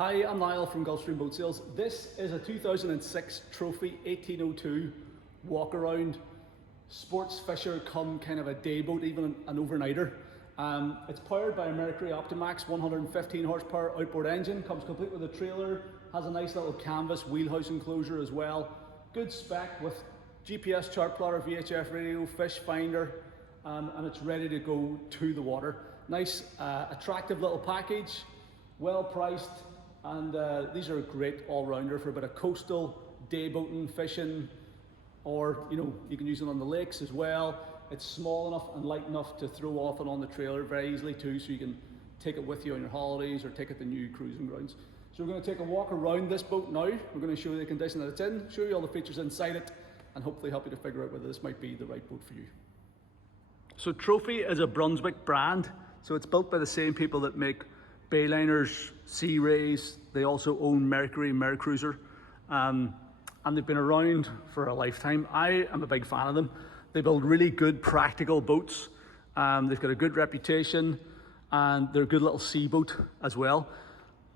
Hi, I'm Niall from Gulfstream Boat Sales. This is a 2006 Trophy 1802 Walkaround sports fisher come kind of a day boat, even an overnighter. It's powered by a Mercury Optimax 115 horsepower outboard engine, comes complete with a trailer, has a nice little canvas wheelhouse enclosure as well. Good spec with GPS chart plotter, VHF radio, fish finder, and it's ready to go to the water. Nice, attractive little package, well priced, and these are a great all-rounder for a bit of coastal day boating, fishing, or you can use it on the lakes as well. It's small enough and light enough to throw off and on the trailer very easily too, so you can take it with you on your holidays or take it to new cruising grounds. So we're going to take a walk around this boat now. We're going to show you the condition that it's in, show you all the features inside it, and hopefully help you to figure out whether this might be the right boat for you. So Trophy is a Brunswick brand, so it's built by the same people that make Bayliners, Sea Rays. They also own Mercury, Mercruiser, and they've been around for a lifetime. I am a big fan of them. They build really good practical boats. They've got a good reputation, and they're a good little sea boat as well.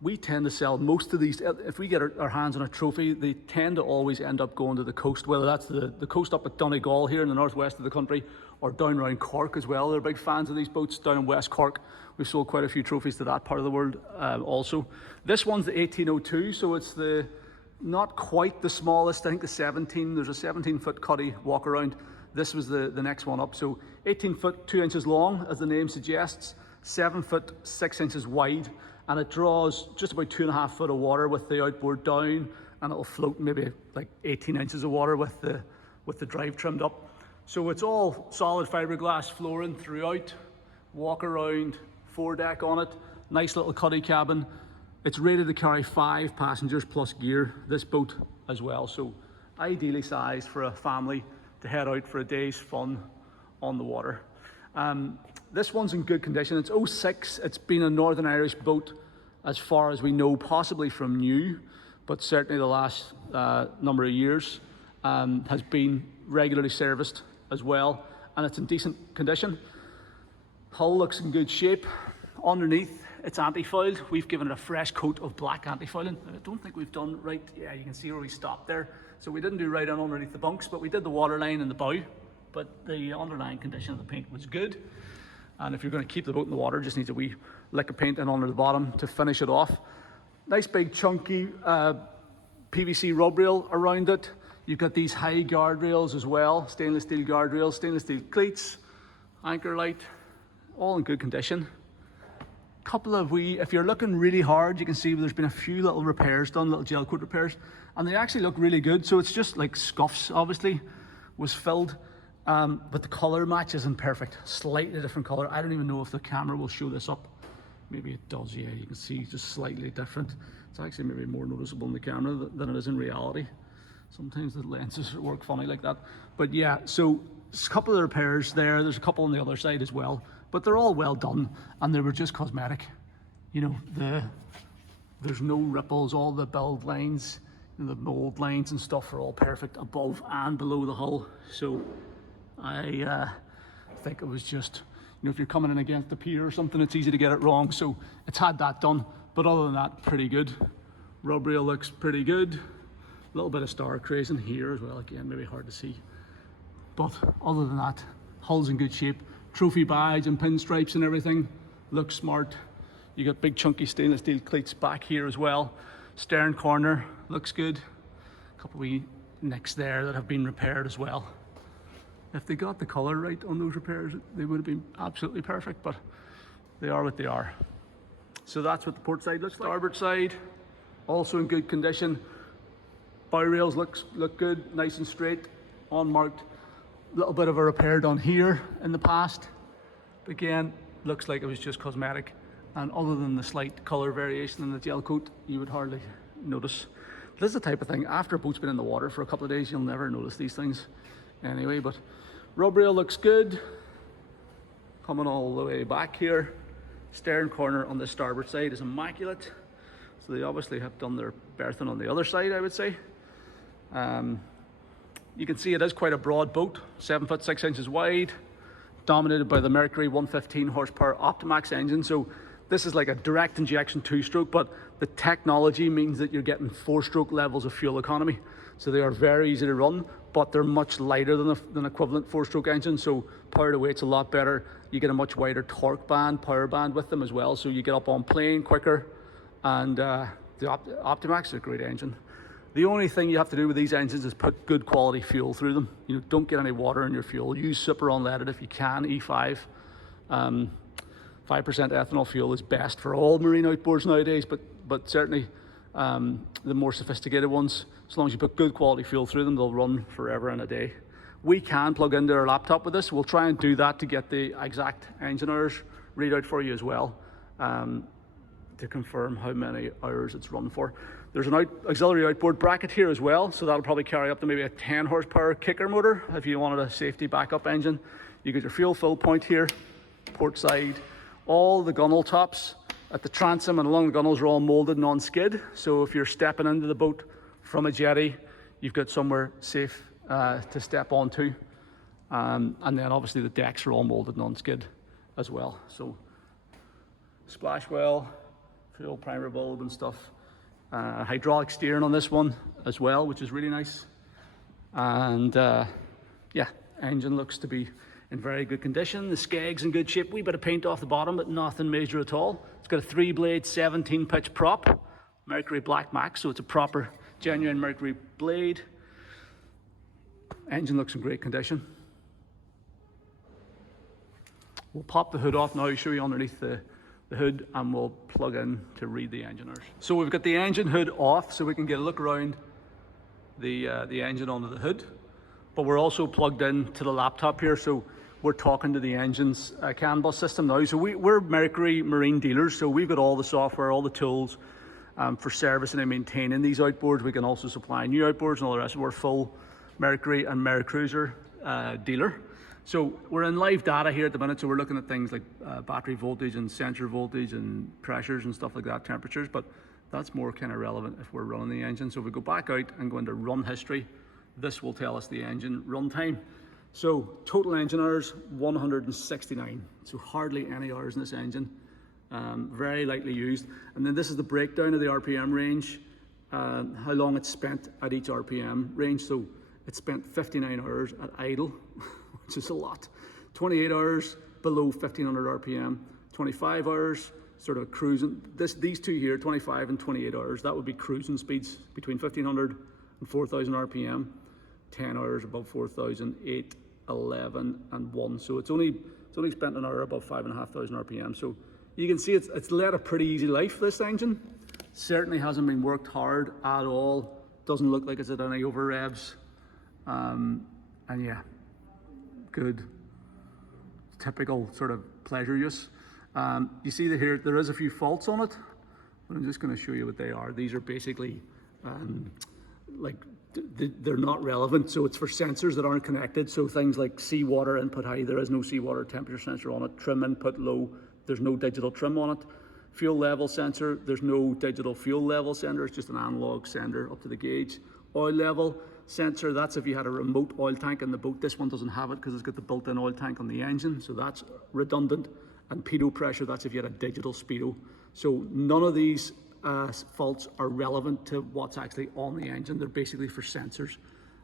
We tend to sell most of these, if we get our hands on a Trophy, they tend to always end up going to the coast, whether that's the coast up at Donegal here in the northwest of the country, or down around Cork as well. They're big fans of these boats down in West Cork. We've sold quite a few Trophies to that part of the world also. This one's the 1802, so it's not quite the smallest. I think there's a 17-foot cuddy Walkaround. This was the next one up. So 18 foot 2 inches long, as the name suggests, 7 foot 6 inches wide, and it draws just about 2.5 foot of water with the outboard down, and it'll float maybe like 18 inches of water with the drive trimmed up. So it's all solid fiberglass flooring throughout, Walkaround, foredeck on it, nice little cuddy cabin. It's rated to carry 5 passengers plus gear, this boat as well. So ideally sized for a family to head out for a day's fun on the water. This one's in good condition. It's 06. It's been a Northern Irish boat as far as we know, possibly from new, but certainly the last number of years has been regularly serviced as well, and it's in decent condition. Hull looks in good shape. Underneath, it's anti-foiled. We've given it a fresh coat of black anti-foiling. I don't think we've done right. Yeah, you can see where we stopped there. So we didn't do right on underneath the bunks, but we did the waterline in the bow. But the underlying condition of the paint was good. And if you're going to keep the boat in the water, just needs a wee lick of paint in under the bottom to finish it off. Nice big chunky PVC rub rail around it. You've got these high guardrails as well, stainless steel guardrails, stainless steel cleats, anchor light, all in good condition. Couple of if you're looking really hard, you can see there's been a few little repairs done, little gel coat repairs, and they actually look really good. So it's just like scuffs, obviously, was filled, but the color match isn't perfect. Slightly different color. I don't even know if the camera will show this up. Maybe it does, yeah, you can see just slightly different. It's actually maybe more noticeable in the camera than it is in reality. Sometimes the lenses work funny like that. But yeah, so a couple of repairs there. There's a couple on the other side as well, but they're all well done, and they were just cosmetic. There's no ripples. All the build lines, the mold lines and stuff are all perfect above and below the hull. So I think it was just, if you're coming in against the pier or something, it's easy to get it wrong. So it's had that done, but other than that, pretty good. Rub rail looks pretty good. A little bit of star crazing here as well, again, maybe hard to see. But other than that, hull's in good shape. Trophy badge and pinstripes and everything. Looks smart. You got big chunky stainless steel cleats back here as well. Stern corner looks good. A couple of wee nicks there that have been repaired as well. If they got the color right on those repairs, they would have been absolutely perfect, but they are what they are. So that's what the port side looks like. Starboard side, also in good condition. Bow rails look good, nice and straight, unmarked. A little bit of a repair done here in the past. But again, looks like it was just cosmetic. And other than the slight color variation in the gel coat, you would hardly notice. This is the type of thing, after a boat's been in the water for a couple of days, you'll never notice these things anyway. But rub rail looks good. Coming all the way back here. Stern corner on the starboard side is immaculate. So they obviously have done their berthing on the other side, I would say. You can see it is quite a broad boat, 7 foot 6 inches wide, dominated by the Mercury 115 horsepower Optimax engine. So this is like a direct injection 2-stroke, but the technology means that you're getting 4-stroke levels of fuel economy. So they are very easy to run, but they're much lighter than equivalent 4-stroke engine. So power to weight's a lot better. You get a much wider torque band, power band with them as well. So you get up on plane quicker. And the Optimax is a great engine. The only thing you have to do with these engines is put good quality fuel through them. You know, don't get any water in your fuel. Use super unleaded if you can, E5. 5% ethanol fuel is best for all marine outboards nowadays, but certainly the more sophisticated ones, as long as you put good quality fuel through them, they'll run forever and a day. We can plug into our laptop with this. We'll try and do that to get the exact engine hours readout for you as well, to confirm how many hours it's run for. There's an auxiliary outboard bracket here as well, so that'll probably carry up to maybe a 10 horsepower kicker motor if you wanted a safety backup engine. You get your fuel fill point here, port side. All the gunnel tops at the transom and along the gunnels are all molded non-skid, so if you're stepping into the boat from a jetty, you've got somewhere safe to step onto. And then obviously the decks are all molded non-skid as well. So splash well, fuel primer bulb and stuff. Hydraulic steering on this one as well, which is really nice. And yeah, engine looks to be in very good condition. The skeg's in good shape. Wee bit of paint off the bottom, but nothing major at all. It's got a 3-blade 17-pitch prop, Mercury Black Max, so it's a proper, genuine Mercury blade. Engine looks in great condition. We'll pop the hood off now, show you underneath the hood, and we'll plug in to read the engine hours. So we've got the engine hood off so we can get a look around the engine under the hood, but we're also plugged in to the laptop here, so we're talking to the engine's CAN bus system now. So we're Mercury marine dealers, so we've got all the software, all the tools for servicing and maintaining these outboards. We can also supply new outboards and all the rest. We're full Mercury and Mercruiser dealer. So we're in live data here at the minute, so we're looking at things like battery voltage and sensor voltage and pressures and stuff like that, temperatures, but that's more kind of relevant if we're running the engine. So if we go back out and go into run history, this will tell us the engine run time. So total engine hours, 169. So hardly any hours in this engine, very lightly used. And then this is the breakdown of the RPM range, how long it's spent at each RPM range. So it spent 59 hours at idle, which is a lot. 28 hours below 1500 RPM, 25 hours sort of cruising. These two here, 25 and 28 hours, that would be cruising speeds between 1500 and 4000 RPM. 10 hours above 4000, 8, 11 and 1. So it's only spent an hour above 5,500 RPM. So you can see it's led a pretty easy life, this engine. Certainly hasn't been worked hard at all. Doesn't look like it's at any over revs. And yeah, good, typical sort of pleasure use. You see that here, there is a few faults on it, but I'm just going to show you what they are. These are basically like they're not relevant, so it's for sensors that aren't connected. So things like seawater input high, there is no seawater temperature sensor on it. Trim input low, there's no digital trim on it. Fuel level sensor, there's no digital fuel level sender, it's just an analog sender up to the gauge. Oil level sensor, that's if you had a remote oil tank in the boat. This one doesn't have it because it's got the built-in oil tank on the engine, so that's redundant. And pedo pressure, that's if you had a digital speedo. So none of these faults are relevant to what's actually on the engine. They're basically for sensors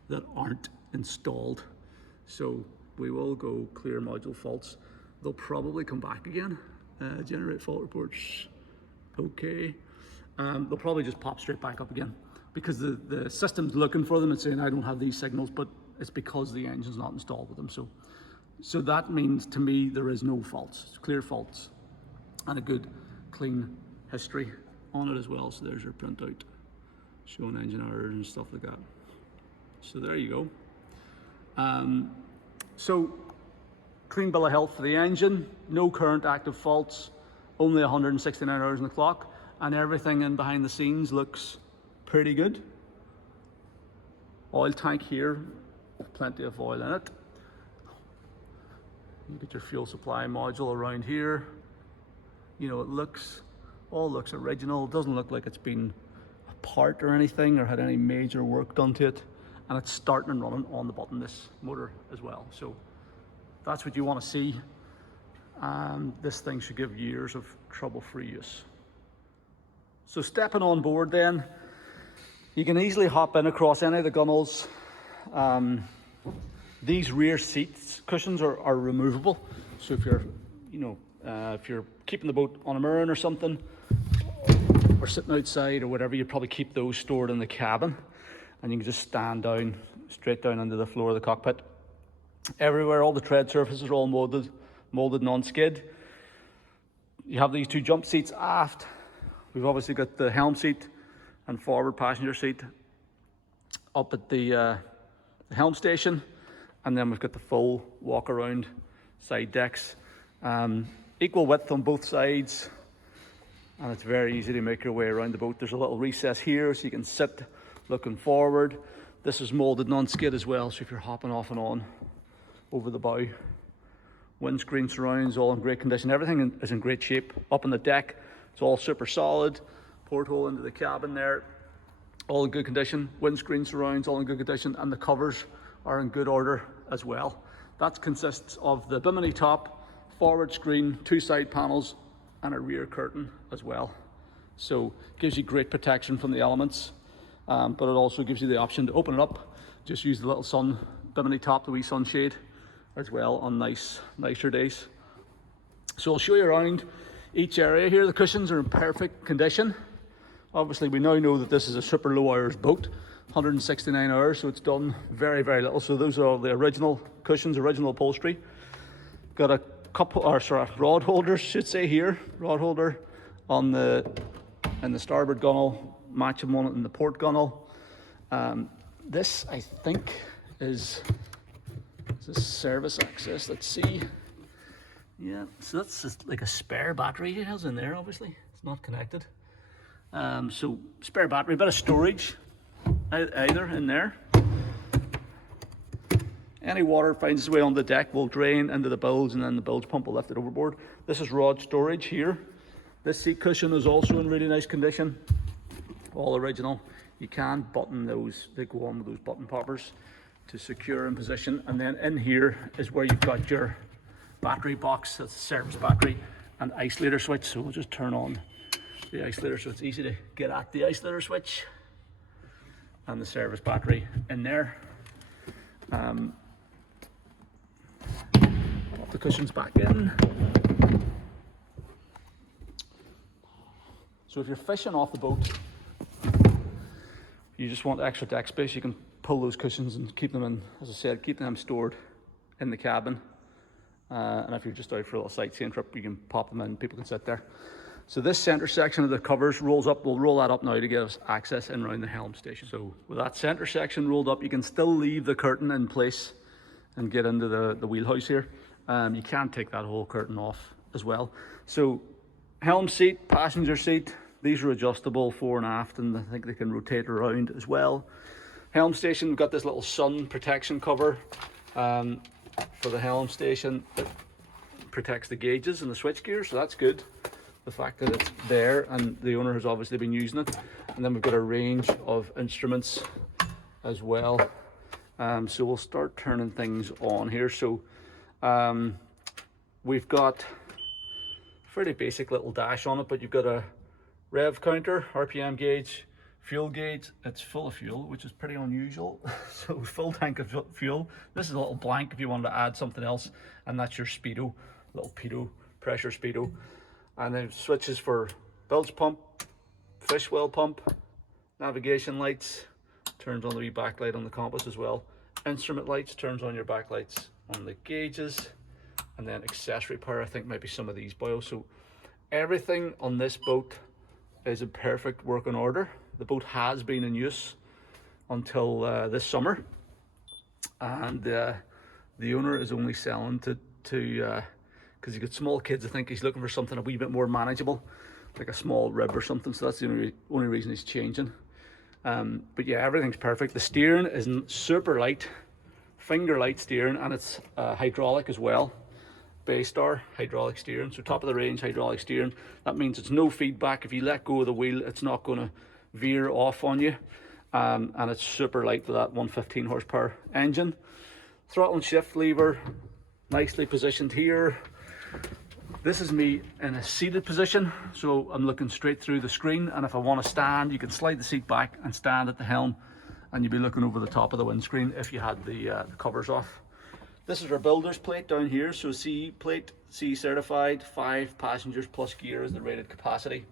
that aren't installed. So we will go clear module faults. They'll probably come back again. Generate fault reports. Okay. They'll probably just pop straight back up again because the system's looking for them and saying, I don't have these signals, but it's because the engine's not installed with them. So that means to me there is no faults. It's clear faults and a good clean history on it as well. So there's your printout showing engine errors and stuff like that. So there you go. So clean bill of health for the engine, no current active faults, only 169 hours on the clock, and everything in behind the scenes looks pretty good. Oil tank here, plenty of oil in it. You get your fuel supply module around here. You know, it all looks original. It doesn't look like it's been apart or anything or had any major work done to it. And it's starting and running on the button, this motor as well. So that's what you want to see. This thing should give years of trouble-free use. So stepping on board then, you can easily hop in across any of the gunnels. These rear seats cushions are removable. So if you're, if you're keeping the boat on a mooring or something, or sitting outside or whatever, you probably keep those stored in the cabin, and you can just stand down, straight down into the floor of the cockpit. Everywhere, all the tread surfaces are all molded non-skid. You have these two jump seats aft. We've obviously got the helm seat and forward passenger seat up at the helm station, and then we've got the full walk-around side decks. Equal width on both sides, and it's very easy to make your way around the boat. There's a little recess here so you can sit looking forward. This is molded non-skid as well, so if you're hopping off and on over the bow. Windscreen surrounds, all in great condition. Everything is in great shape. Up on the deck, it's all super solid. Porthole into the cabin there, all in good condition. Windscreen surrounds, all in good condition, and the covers are in good order as well. That consists of the bimini top, forward screen, two side panels, and a rear curtain as well. So gives you great protection from the elements, but it also gives you the option to open it up. Just use the little sun bimini top, the wee sunshade as well on nicer days. So I'll show you around each area here. The cushions are in perfect condition. Obviously we now know that this is a super low hours boat, 169 hours, so it's done very, very little. So those are all the original cushions, original upholstery. Got a couple, or sorry, rod holders, should say here. Rod holder in the starboard gunnel, matching one in the port gunnel. This, I think, is this service access. Let's see. Yeah, so that's just like a spare battery he has in there, obviously. It's not connected. So spare battery, bit of storage either in there. Any water finds its way on the deck will drain into the bilge, and then the bilge pump will lift it overboard. This is rod storage here. This seat cushion is also in really nice condition. All original. You can button those, they go on with those button poppers to secure in position. And then in here is where you've got your battery box. That's a service battery and isolator switch. So we'll just turn on the isolator so it's easy to get at the isolator switch. And the service battery in there. Pop the cushions back in. So if you're fishing off the boat, you just want extra deck space, you can pull those cushions and keep them in, as I said, keep them stored in the cabin. And if you're just out for a little sightseeing trip, you can pop them in, people can sit there. So this center section of the covers rolls up. We'll roll that up now to give us access in around the helm station. So with that center section rolled up, you can still leave the curtain in place and get into the wheelhouse here. You can take that whole curtain off as well. So helm seat, passenger seat, these are adjustable fore and aft, and I think they can rotate around as well. Helm station, we've got this little sun protection cover for the helm station that protects the gauges and the switch gear, so that's good. The fact that it's there, and the owner has obviously been using it. And then we've got a range of instruments as well. So we'll start turning things on here. So we've got a fairly basic little dash on it, but you've got a rev counter, RPM gauge, fuel gauge. It's full of fuel, which is pretty unusual. So full tank of fuel. This is a little blank if you wanted to add something else, and that's your speedo, little pedo, pressure speedo. And then switches for bilge pump, fish well pump, navigation lights, turns on the wee backlight on the compass as well. Instrument lights, turns on your backlights on the gauges, and then accessory power, I think maybe some of these bios. So everything on this boat is in perfect working order. The boat has been in use until this summer, and the owner is only selling to because he's got small kids. I think he's looking for something a wee bit more manageable, like a small rib or something, so that's the only reason he's changing. But yeah, everything's perfect. The steering is super light, finger light steering, and it's hydraulic as well. Baystar hydraulic steering, so top of the range hydraulic steering. That means it's no feedback. If you let go of the wheel, it's not going to veer off on you, and it's super light for that 115 horsepower engine. Throttle and shift lever nicely positioned here. This is me in a seated position, so I'm looking straight through the screen, and if I want to stand, you can slide the seat back and stand at the helm, and you'd be looking over the top of the windscreen if you had the covers off. This is our builder's plate down here, so CE plate, CE certified, 5 passengers plus gear is the rated capacity,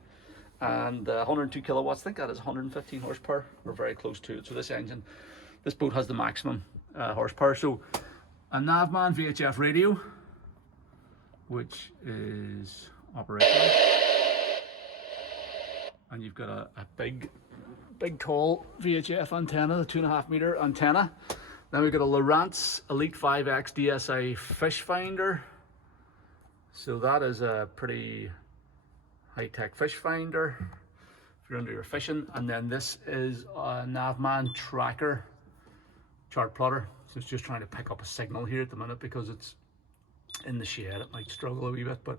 and 102 kilowatts, I think that is 115 horsepower, we're very close to it. So this boat has the maximum horsepower. So a Navman VHF radio, which is operational, and you've got a big tall VHF antenna, the 2.5 meter antenna. Then we've got a Lowrance Elite 5X DSI fish finder, so that is a pretty high-tech fish finder if you're into your fishing. And then this is a Navman tracker chart plotter, so it's just trying to pick up a signal here at the minute because it's in the shed. It might struggle a wee bit, but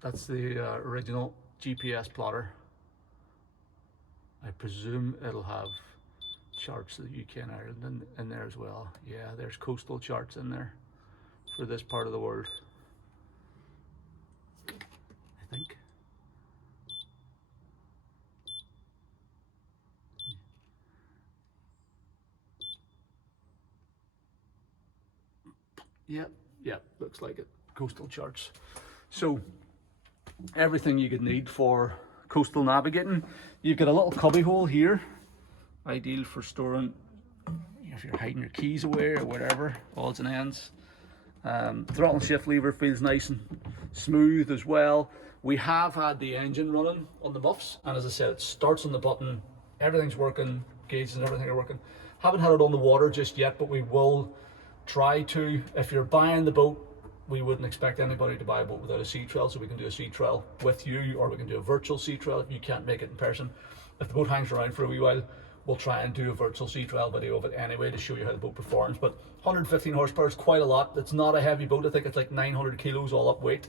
that's the original GPS plotter. I presume it'll have charts of the UK and Ireland in there as well. Yeah, there's coastal charts in there for this part of the world, I think. Yep, looks like it. Coastal charts. So everything you could need for coastal navigating. You've got a little cubby hole here, ideal for storing, if you're hiding your keys away or whatever, odds and ends. Throttle and shift lever feels nice and smooth as well. We have had the engine running on the muffs, and as I said, it starts on the button, everything's working, gauges and everything are working. Haven't had it on the water just yet, but we will try to. If you're buying the boat, we wouldn't expect anybody to buy a boat without a sea trail, so we can do a sea trail with you, or we can do a virtual sea trail if you can't make it in person. If the boat hangs around for a wee while, we'll try and do a virtual sea trail video of it anyway to show you how the boat performs. But 115 horsepower is quite a lot. It's not a heavy boat. I think it's like 900 kilos all up weight,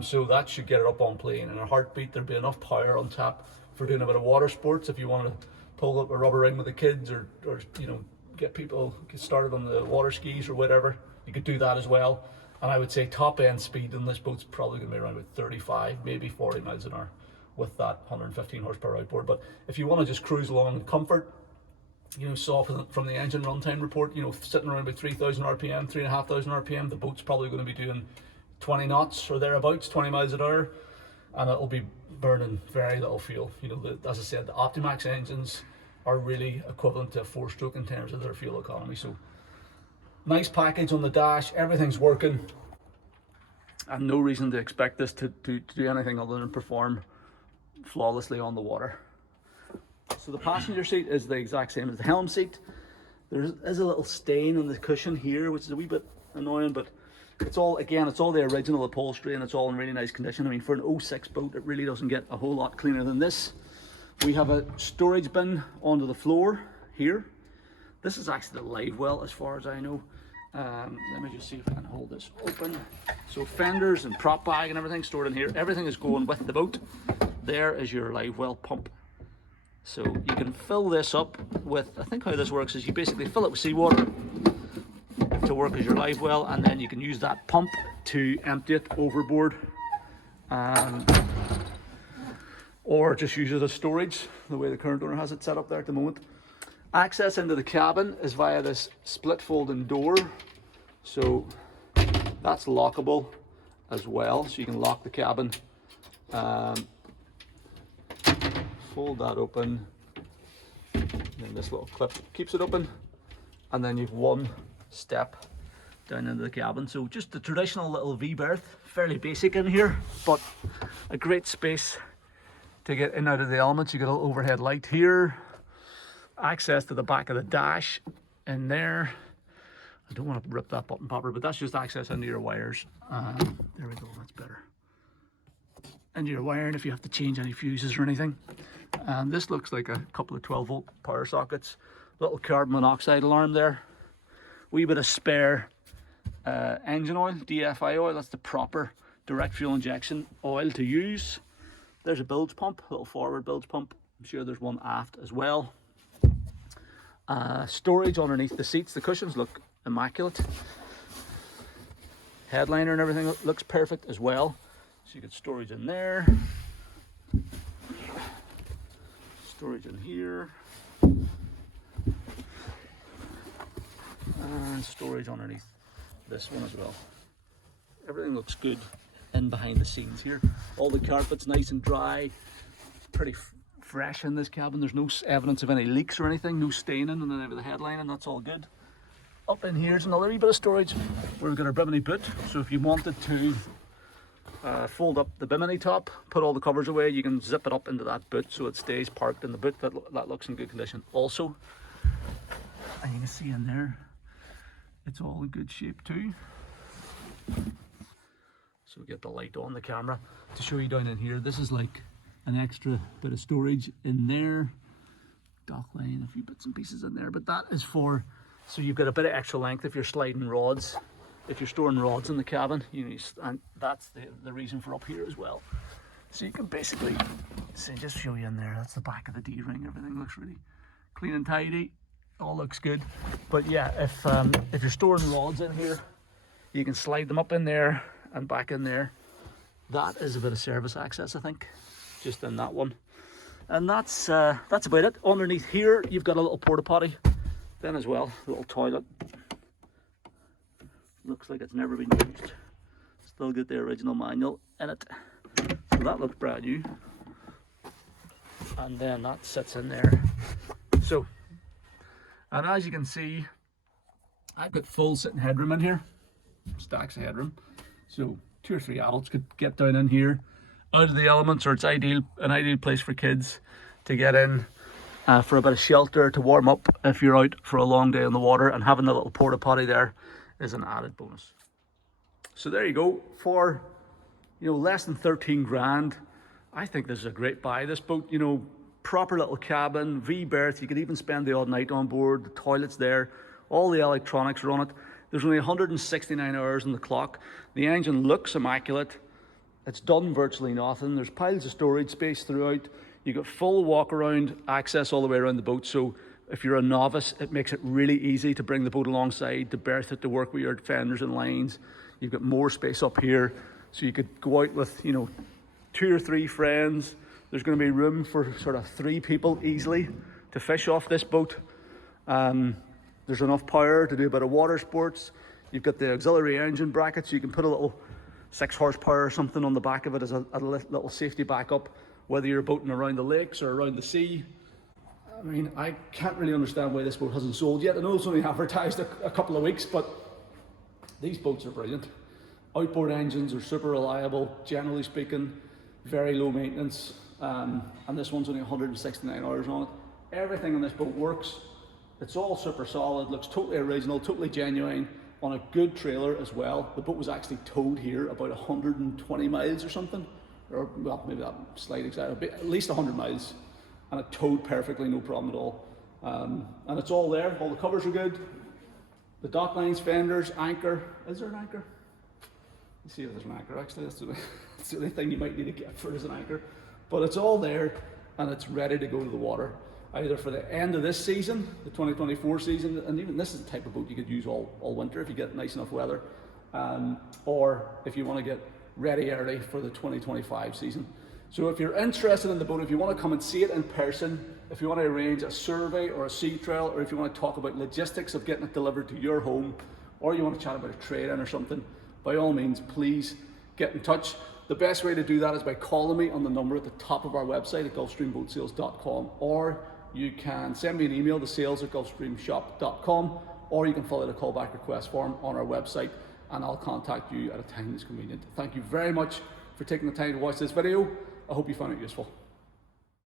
so that should get it up on plane. In a heartbeat, there'll be enough power on tap for doing a bit of water sports. If you want to pull up a rubber ring with the kids, or you know, get started on the water skis or whatever, you could do that as well. And I would say top end speed on this boat's probably going to be around about 35, maybe 40 miles an hour with that 115 horsepower outboard. But if you want to just cruise along in comfort, you know, saw from the engine runtime report, you know, sitting around about 3,000 RPM, 3,500 RPM, the boat's probably going to be doing 20 knots or thereabouts, 20 miles an hour, and it'll be burning very little fuel. You know, as I said, the Optimax engines are really equivalent to a 4-stroke in terms of their fuel economy. So nice package on the dash, everything's working, and no reason to expect this to do anything other than perform flawlessly on the water. So the passenger seat is the exact same as the Helm seat. There is a little stain on the cushion here, which is a wee bit annoying, but it's all the original upholstery, and it's all in really nice condition. I mean, for an 06 boat, it really doesn't get a whole lot cleaner than this. We have a storage bin onto the floor here. This is actually the live well, as far as I know. Let me just see if I can hold this open. So fenders and prop bag and everything stored in here. Everything is going with the boat. There is your live well pump. So you can fill this up with, I think how this works is you basically fill it with seawater to work as your live well, and then you can use that pump to empty it overboard, or just use it as storage, the way the current owner has it set up there at the moment. Access into the cabin is via this split folding door, so that's lockable as well, so you can lock the cabin, fold that open, and then this little clip keeps it open, and then you've one step down into the cabin. So just the traditional little V berth, fairly basic in here, but a great space to get in and out of the elements. You got a little overhead light here, access to the back of the dash in there. I don't want to rip that button popper, but that's just access into your wires. There we go, that's better. Into your wiring if you have to change any fuses or anything. And this looks like a couple of 12-volt power sockets. Little carbon monoxide alarm there. Wee bit of spare engine oil, DFI oil. That's the proper direct fuel injection oil to use. There's a bilge pump, a little forward bilge pump. I'm sure there's one aft as well. Storage underneath the seats. The cushions look immaculate. Headliner and everything looks perfect as well. So you get storage in there, storage in here, and storage underneath this one as well. Everything looks good in behind the scenes here. All the carpet's nice and dry, pretty fresh in this cabin. There's no evidence of any leaks or anything, no staining on any of the headline, and that's all good. Up in here's another wee bit of storage where we've got our bimini boot. So if you wanted to fold up the bimini top, put all the covers away, you can zip it up into that boot so it stays parked in the boot. That looks in good condition also. And you can see in there, it's all in good shape too. So we get the light on the camera to show you down in here. This is like an extra bit of storage in there. Dock line, a few bits and pieces in there, but that is for, so you've got a bit of extra length if you're sliding rods, if you're storing rods in the cabin, and that's the reason for up here as well. So you can basically, so just show you in there, that's the back of the D-ring. Everything looks really clean and tidy, all looks good. But yeah, if you're storing rods in here, you can slide them up in there and back in there. That is a bit of service access, I think, just in that one. And that's about it. Underneath here, you've got a little porta potty then as well, a little toilet. Looks like it's never been used. Still got the original manual in it. So that looks brand new. And then that sits in there. So, and as you can see, I've got full sitting headroom in here. Stacks of headroom. So 2 or 3 adults could get down in here, out of the elements, or it's an ideal place for kids to get in for a bit of shelter, to warm up if you're out for a long day on the water, and having the little porta potty there is an added bonus. So there you go. For less than 13 grand, I think this is a great buy. This boat, proper little cabin, V-berth. You could even spend the odd night on board. The toilet's there, all the electronics are on it. There's only 169 hours on the clock. The engine looks immaculate. It's done virtually nothing. There's piles of storage space throughout. You've got full walk-around access all the way around the boat. So if you're a novice, it makes it really easy to bring the boat alongside, to berth it, to work with your fenders and lines. You've got more space up here. So you could go out with, 2 or 3 friends. There's going to be room for sort of 3 people easily to fish off this boat. There's enough power to do a bit of water sports. You've got the auxiliary engine bracket, so you can put a little 6 horsepower or something on the back of it as a little safety backup, whether you're boating around the lakes or around the sea. I mean, I can't really understand why this boat hasn't sold yet. I know it's only advertised a couple of weeks, but these boats are brilliant. Outboard engines are super reliable, generally speaking, very low maintenance, and this one's only 169 hours on it. Everything on this boat works. It's all super solid, looks totally original, totally genuine, on a good trailer as well. The boat was actually towed here about 120 miles or something, or well, maybe that slight exaggeration, at least 100 miles, and it towed perfectly, no problem at all. And it's all there, all the covers are good. The dock lines, fenders, anchor. Is there an anchor? Let's see if there's an anchor, actually. That's the only thing you might need to get for is an anchor. But it's all there, and it's ready to go to the water, either for the end of this season, the 2024 season, and even this is the type of boat you could use all winter if you get nice enough weather, or if you want to get ready early for the 2025 season. So if you're interested in the boat, if you want to come and see it in person, if you want to arrange a survey or a sea trial, or if you want to talk about logistics of getting it delivered to your home, or you want to chat about a trade-in or something, by all means, please get in touch. The best way to do that is by calling me on the number at the top of our website at gulfstreamboatsales.com, or you can send me an email to sales@gulfstreamshop.com, or you can fill out a callback request form on our website, and I'll contact you at a time that's convenient. Thank you very much for taking the time to watch this video. I hope you found it useful.